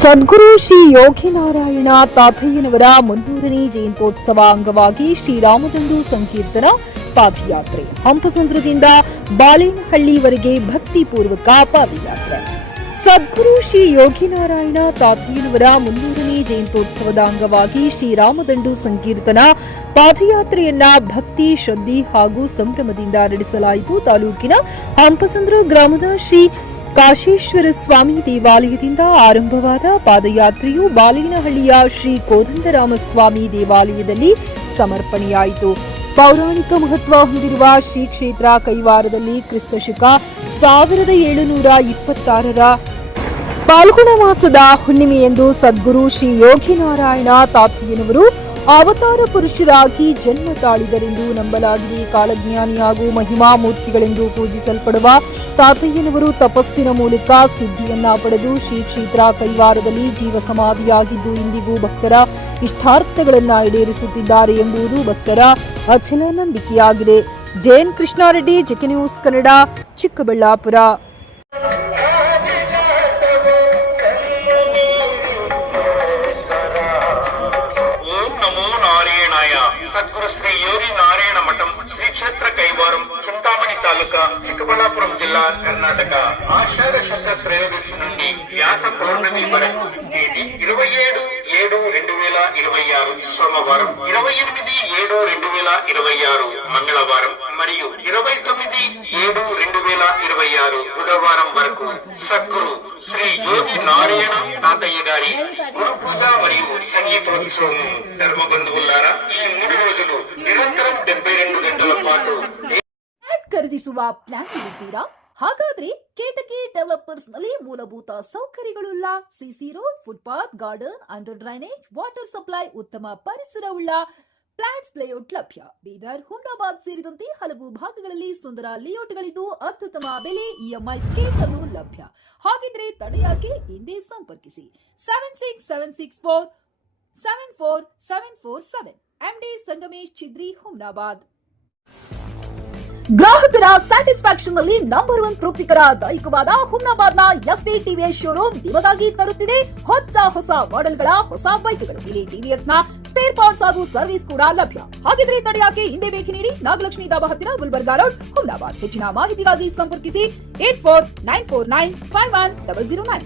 ಸದ್ಗುರು ಶ್ರೀ ಯೋಗಿನಾರಾಯಣ ತಾತಯ್ಯನವರ 300ನೇ ಜಯಂತ್ಯೋತ್ಸವ ಅಂಗವಾಗಿ ಶ್ರೀರಾಮದಂಡು ಸಂಕೀರ್ತನ ಪಾದಯಾತ್ರೆ ಹಂಪಸಂದ್ರದಿಂದ ಬಾಲೇನಹಳ್ಳಿವರೆಗೆ ಭಕ್ತಿಪೂರ್ವಕ ಪಾದಯಾತ್ರೆ. ಸದ್ಗುರು ಶ್ರೀ ಯೋಗಿನಾರಾಯಣ ತಾತಯ್ಯನವರ 300ನೇ ಜಯಂತ್ಯೋತ್ಸವದ ಅಂಗವಾಗಿ ಶ್ರೀರಾಮದಂಡು ಸಂಕೀರ್ತನ ಪಾದಯಾತ್ರೆಯನ್ನ ಭಕ್ತಿ, ಶ್ರದ್ಧೆ ಹಾಗೂ ಸಂಭ್ರಮದಿಂದ ನಡೆಸಲಾಯಿತು. ತಾಲೂಕಿನ ಹಂಪಸಂದ್ರ ಗ್ರಾಮದ ಶ್ರೀ ಕಾಶೇಶ್ವರ ಸ್ವಾಮಿ ದೇವಾಲಯದಿಂದ ಆರಂಭವಾದ ಪಾದಯಾತ್ರೆಯು ಬಾಲೇನಹಳ್ಳಿಯ ಶ್ರೀ ಕೋದಂಡರಾಮಸ್ವಾಮಿ ದೇವಾಲಯದಲ್ಲಿ ಸಮರ್ಪಣೆಯಾಯಿತು. ಪೌರಾಣಿಕ ಮಹತ್ವ ಹೊಂದಿರುವ ಶ್ರೀ ಕ್ಷೇತ್ರ ಕೈವಾರದಲ್ಲಿ ಕ್ರಿಸ್ತಶಕ 1726ರ ಪಾಲ್ಗುಣ ಮಾಸದ ಹುಣ್ಣಿಮೆಯಂದು ಸದ್ಗುರು ಶ್ರೀ ಯೋಗಿನಾರಾಯಣ ತಾತಯ್ಯನವರು ಅವತಾರ ಪುರುಷರಾಗಿ ಜನ್ಮ ತಾಳಿದರೆಂದು ನಂಬಲಾಗಿದೆ. ಕಾಲಜ್ಞಾನಿ ಹಾಗೂ ಮಹಿಮಾ ಮೂರ್ತಿಗಳೆಂದು ಪೂಜಿಸಲ್ಪಡುವ ತಾತಯ್ಯನವರು ತಪಸ್ಸಿನ ಮೂಲಕ ಸಿದ್ಧಿಯನ್ನ ಪಡೆದು ಶ್ರೀ ಕ್ಷೇತ್ರ ಕೈವಾರದಲ್ಲಿ ಜೀವ ಸಮಾಧಿಯಾಗಿದ್ದು ಇಂದಿಗೂ ಭಕ್ತರ ಇಷ್ಟಾರ್ಥಗಳನ್ನ ಈಡೇರಿಸುತ್ತಿದ್ದಾರೆ ಎಂಬುದು ಭಕ್ತರ ಅಚಲ ನಂಬಿಕೆಯಾಗಿದೆ. JN Krishnareddy, JK news Kannada, Chikkaballapur. Sadguru Shri Yogi Narayana Matham Shri ಕ್ಷೇತ್ರ ಕೈವಾರಂ ಚಿಂತಾಮಣಿ ತಾಲೂಕ ಚಿಕ್ಕಬಳ್ಳಾಪುరం ಜಿಲ್ಲಾ ಕರ್ನಾಟಕ. ಆಷಾಢ ಶುದ್ಧ ತ್ರಯೋದಶಿ నుండి వ్యాస పౌర్ణమి వరకు తేదీ 27/7/2026 సోమవారం, 28/7/2026 మంగళవారం మరియు 29/7/2026 బుధవారం వరకు సద్గురు శ్రీ యోగి నారాయణ తాతయ్య గారి గురు పూజ మరియు సంగీతోత్సవం. ధర్మ బంధువులారా, ఈ 3 రోజులు నిరంతరం 72 గంటల పాటు ಖರೀದಿಸುವ ಪ್ಲಾನ್ ಇದ್ದೀರಾ? ಹಾಗಾದ್ರೆ ಕೇತಕಿ ಡೆವಲಪರ್ಸ್ ನಲ್ಲಿ ಮೂಲಭೂತ ಸೌಕರ್ಯಗಳುಳ್ಳ CC road, footpath, garden, under drainage, water supply, ಉತ್ತಮ ಪರಿಸರವುಳ್ಳ ಫ್ಲಾಟ್ಸ್ ಲೇಔಟ್ ಲಭ್ಯ. ಬೀದರ್, ಹುಮ್ನಾಬಾದ್ ಸೇರಿದಂತೆ ಹಲವು ಭಾಗಗಳಲ್ಲಿ ಸುಂದರ ಲೇಔಟ್ಗಳಿದ್ದು ಅತ್ಯುತ್ತಮ ಬೆಲೆ, ಇಎಂಐ ಸ್ಕೀಮ್ ಅನ್ನು ಲಭ್ಯ. ಹಾಗಿದ್ರೆ ತಡೆಯಾಕೆ ಹಿಂದೆ ಸಂಪರ್ಕಿಸಿ 7676474747 ಎಂಡಿ ಸಂಗಮೇಶ್ ಚಿದ್ರಿ, ಹುಮ್ನಾಬಾದ್. ಗ್ರಾಹಕರ ಸ್ಯಾಟಿಸ್ಫ್ಯಾಕ್ಷನ್ ನಲ್ಲಿ ನಂಬರ್ 1 ತೃಪ್ತಿಕರ ದಾಯಕವಾದ ಹುಮ್ನಾಬಾದ್ನ ಎಸ್ವಿ ಟಿವಿಎಸ್ ಶೋರೂಮ್ ನಿಮಗಾಗಿ ತರುತ್ತಿದೆ ಹೊಸ ಮಾಡೆಲ್ಗಳ ಹೊಸ ಬೈಕ್ಗಳು. ಇಲ್ಲಿ ಟಿವಿಎಸ್ ನ ಸ್ಪೇರ್ ಪಾರ್ಟ್ಸ್ ಹಾಗೂ ಸರ್ವಿಸ್ ಕೂಡ ಲಭ್ಯ. ಹಾಗಿದ್ರೆ ತಡೆಯಾಕೆ ಹಿಂದೆ ಭೇಟಿ ನೀಡಿ ನಾಗಲಕ್ಷ್ಮಿ ಧಾಬಾ ಹತ್ತಿರ, ಗುಲ್ಬರ್ಗಾ ರೋಡ್, ಹುಮ್ನಾಬಾದ್. ಹೆಚ್ಚಿನ ಮಾಹಿತಿಗಾಗಿ ಸಂಪರ್ಕಿಸಿ 8494951009.